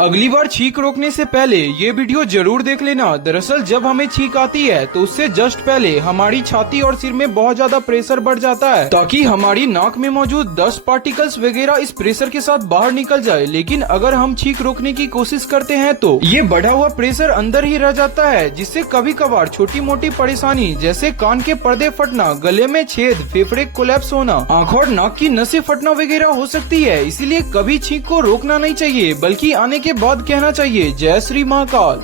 अगली बार छींक रोकने से पहले ये वीडियो जरूर देख लेना। दरअसल जब हमें छींक आती है तो उससे जस्ट पहले हमारी छाती और सिर में बहुत ज्यादा प्रेशर बढ़ जाता है, ताकि हमारी नाक में मौजूद डस्ट पार्टिकल्स वगैरह इस प्रेशर के साथ बाहर निकल जाए। लेकिन अगर हम छींक रोकने की कोशिश करते हैं तो ये बढ़ा हुआ प्रेशर अंदर ही रह जाता है, जिससे कभी कभार छोटी मोटी परेशानी जैसे कान के पर्दे फटना, गले में छेद, फेफड़े कोलैप्स होना, आँख और नाक की नसें फटना वगैरह हो सकती है। इसीलिए कभी छींक को रोकना नहीं चाहिए, बल्कि आने के बाद कहना चाहिए, जय श्री महाकाल।